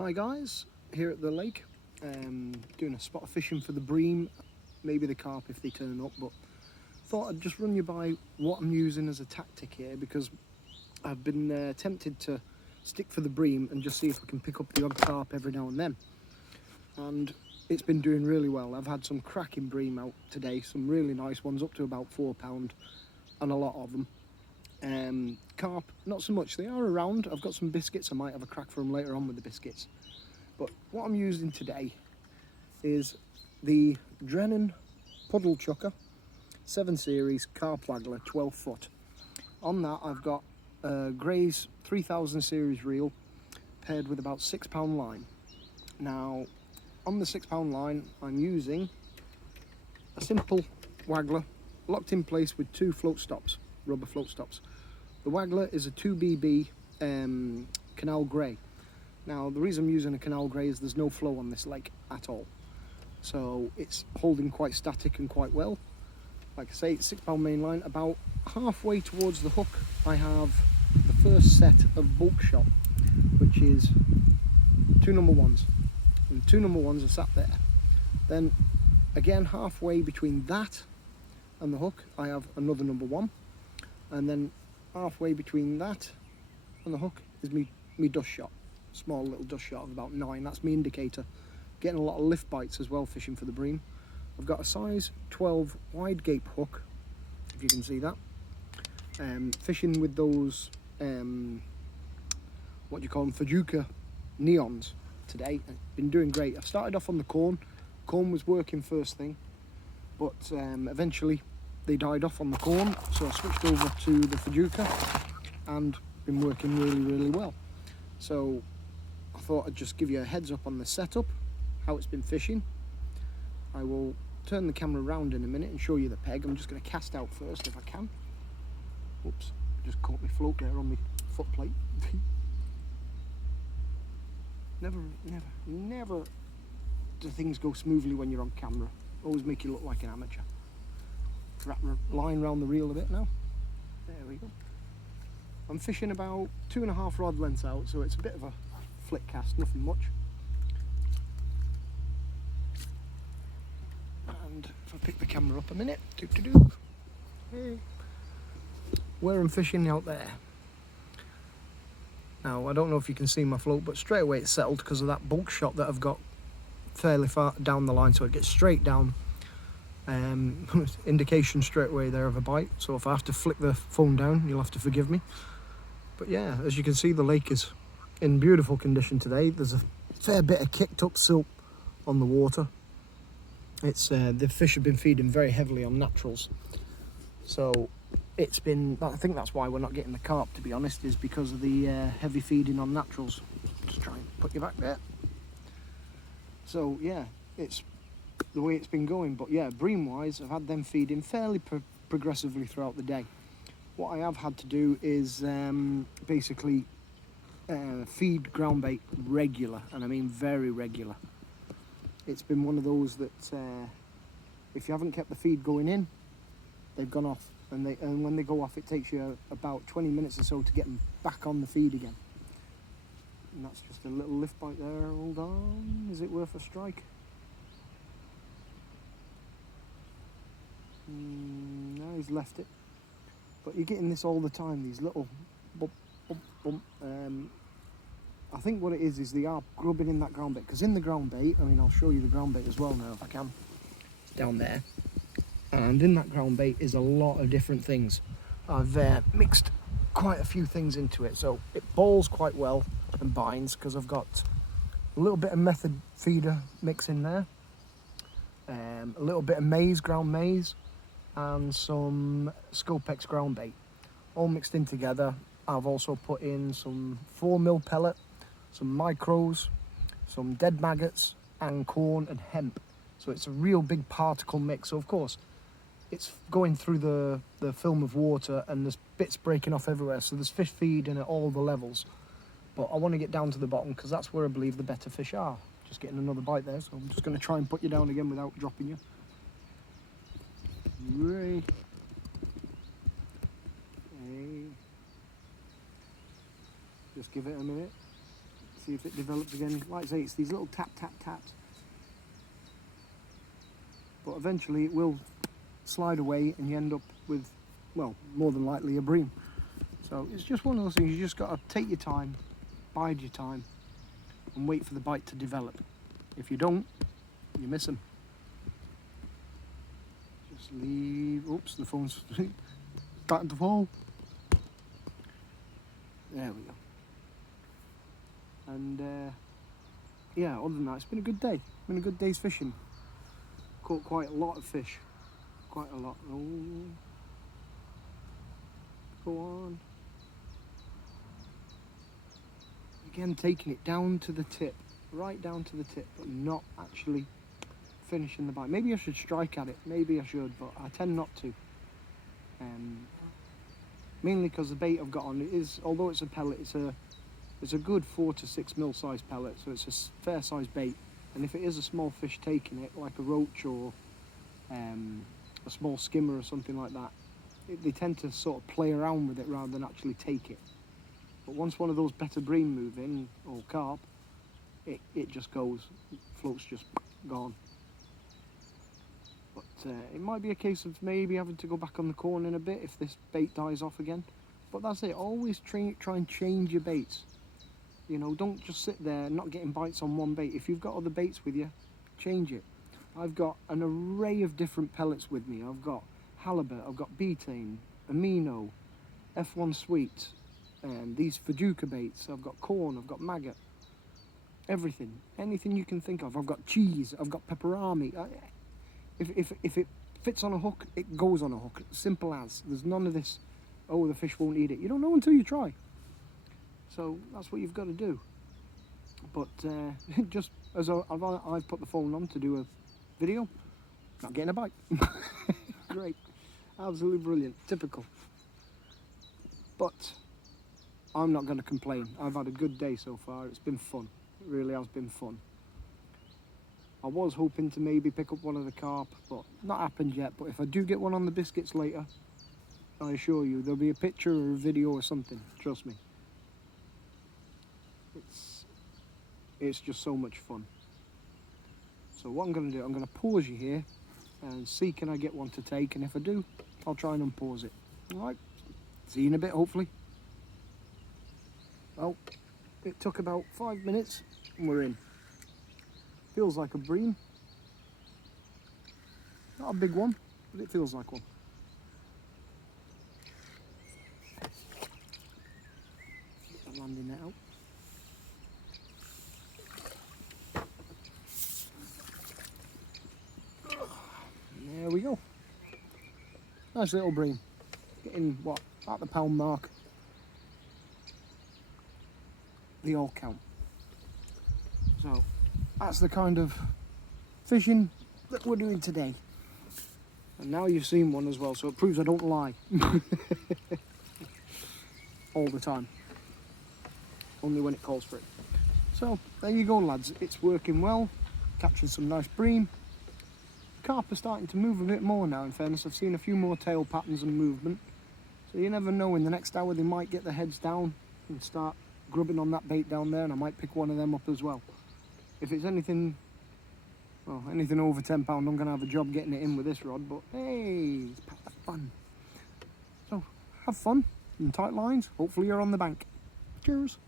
Hi guys, here at the lake, doing a spot of fishing for the bream, maybe the carp if they turn up, but thought I'd just run you by what I'm using as a tactic here, because I've been tempted to stick for the bream and just see if I can pick up the odd carp every now and then, and it's been doing really well. I've had some cracking bream out today, some really nice ones up to about £4 and a lot of them. Carp, not so much. They are around. I've got some biscuits. I might have a crack for them later on with the biscuits. But what I'm using today is the Drennan Puddle Chucker 7 Series Carp Waggler 12 foot. On that I've got Gray's 3000 series reel paired with about £6 line. Now on the £6 line I'm using a simple waggler locked in place with 2 float stops, rubber float stops. The waggler is a 2BB canal grey. Now the reason I'm using a canal grey is there's no flow on this lake at all, so it's holding quite static and quite well. Like I say, it's £6 main line. About halfway towards the hook I have the first set of bulk shot, which is 2 number ones, and 2 number ones are sat there. Then again, halfway between that and the hook I have another number one, and then halfway between that and the hook is me dust shot, small little dust shot of about 9. That's my indicator. Getting a lot of lift bites as well fishing for the bream. I've got a size 12 wide gape hook, if you can see that. Fishing with those what do you call them, Fajuka neons today. I've been doing great. I started off on the corn was working first thing, but eventually they died off on the corn, so I switched over to the Fajuka and been working really well. So I thought I'd just give you a heads up on the setup, how it's been fishing. I will turn the camera around in a minute and show you the peg. I'm just going to cast out first if I can. Oops, just caught my float there on my foot plate. Never do things go smoothly when you're on camera. Always make you look like an amateur. Wrap the line around the reel a bit now. There we go. I'm fishing about 2.5 rod lengths out, so it's a bit of a flick cast, nothing much. And if I pick the camera up a minute, hey, where I'm fishing out there. Now I don't know if you can see my float, but straight away it's settled because of that bulk shot that I've got fairly far down the line, so it gets straight down. Indication straight away there of a bite, so if I have to flick the phone down you'll have to forgive me. But yeah, as you can see, the lake is in beautiful condition today. There's a fair bit of kicked up silt on the water. It's the fish have been feeding very heavily on naturals, so it's been, I think that's why we're not getting the carp, to be honest, is because of the heavy feeding on naturals. Just try and put you back there. So yeah, it's the way it's been going. But yeah, bream wise, I've had them feeding fairly progressively throughout the day. What I have had to do is basically feed ground bait regular, and I mean very regular. It's been one of those that if you haven't kept the feed going in, they've gone off, and when they go off it takes you about 20 minutes or so to get them back on the feed again. And that's just a little lift bite there. Hold on, is it worth a strike? No, he's left it. But you're getting this all the time, these little bump, bump, bump. I think what it is they are grubbing in that ground bait, because in the ground bait, I mean, I'll show you the ground bait as well now if I can. It's down there. And in that ground bait is a lot of different things. I've mixed quite a few things into it, so it balls quite well and binds, because I've got a little bit of method feeder mix in there, a little bit of maize, ground maize, and some Scopex ground bait, all mixed in together. I've also put in some 4mm pellet, some micros, some dead maggots, and corn and hemp. So it's a real big particle mix. So of course it's going through the film of water, and there's bits breaking off everywhere, so there's fish feeding at all the levels. But I want to get down to the bottom, because that's where I believe the better fish are. Just getting another bite there, so I'm just going to try and put you down again without dropping you. Right. Hey. Just give it a minute. see if it develops again. Like I say, it's these little tap, tap, taps. But eventually it will slide away and you end up with, well, more than likely a bream. So it's just one of those things, you just got to take your time, bide your time, and wait for the bite to develop. If you don't, you miss them. Just leave, oops, the phone's starting to fall. There we go. And yeah, other than that, it's been a good day. It's been a good day's fishing. Caught quite a lot of fish. Quite a lot. Oh. Go on. Again, taking it down to the tip. Right down to the tip, but not actually finishing the bite. Maybe I should strike at it. Maybe I should, but I tend not to. Mainly because the bait I've got on is, although it's a pellet, it's a good 4 to 6 mil size pellet, so it's a fair size bait. And if it is a small fish taking it, like a roach or a small skimmer or something like that, they tend to sort of play around with it rather than actually take it. But once one of those better bream move in, or carp, it just goes, float's just gone. But it might be a case of maybe having to go back on the corn in a bit if this bait dies off again. But that's it, always try and change your baits. You know, don't just sit there not getting bites on one bait. If you've got other baits with you, change it. I've got an array of different pellets with me. I've got halibut, I've got betaine, amino, F1 sweet, these Fajuka baits, I've got corn, I've got maggot, everything, anything you can think of. I've got cheese, I've got pepperami. If it fits on a hook, it goes on a hook. Simple as. There's none of this, oh, the fish won't eat it. You don't know until you try. So that's what you've got to do. But just as I've put the phone on to do a video, not getting a bite. Great, absolutely brilliant, typical. But I'm not going to complain. I've had a good day so far. It's been fun. It really has been fun. I was hoping to maybe pick up one of the carp, but not happened yet. But if I do get one on the biscuits later, I assure you there'll be a picture or a video or something. Trust me. It's just so much fun. So what I'm going to do, I'm going to pause you here and see can I get one to take, and if I do, I'll try and unpause it. Alright, see you in a bit hopefully. Well, it took about 5 minutes and we're in. Feels like a bream. Not a big one, but it feels like one. Get the landing net out. There we go. Nice little bream. Getting, what, at the pound mark. They all count. So, that's the kind of fishing that we're doing today. And now you've seen one as well, so it proves I don't lie. All the time. Only when it calls for it. So, there you go lads. It's working well. Catching some nice bream. Carp are starting to move a bit more now, in fairness. I've seen a few more tail patterns and movement. So you never know, in the next hour they might get their heads down and start grubbing on that bait down there, and I might pick one of them up as well. If it's anything, well, anything over 10 pound, I'm going to have a job getting it in with this rod, but hey, it's part of the fun. So, have fun and tight lines. Hopefully you're on the bank. Cheers.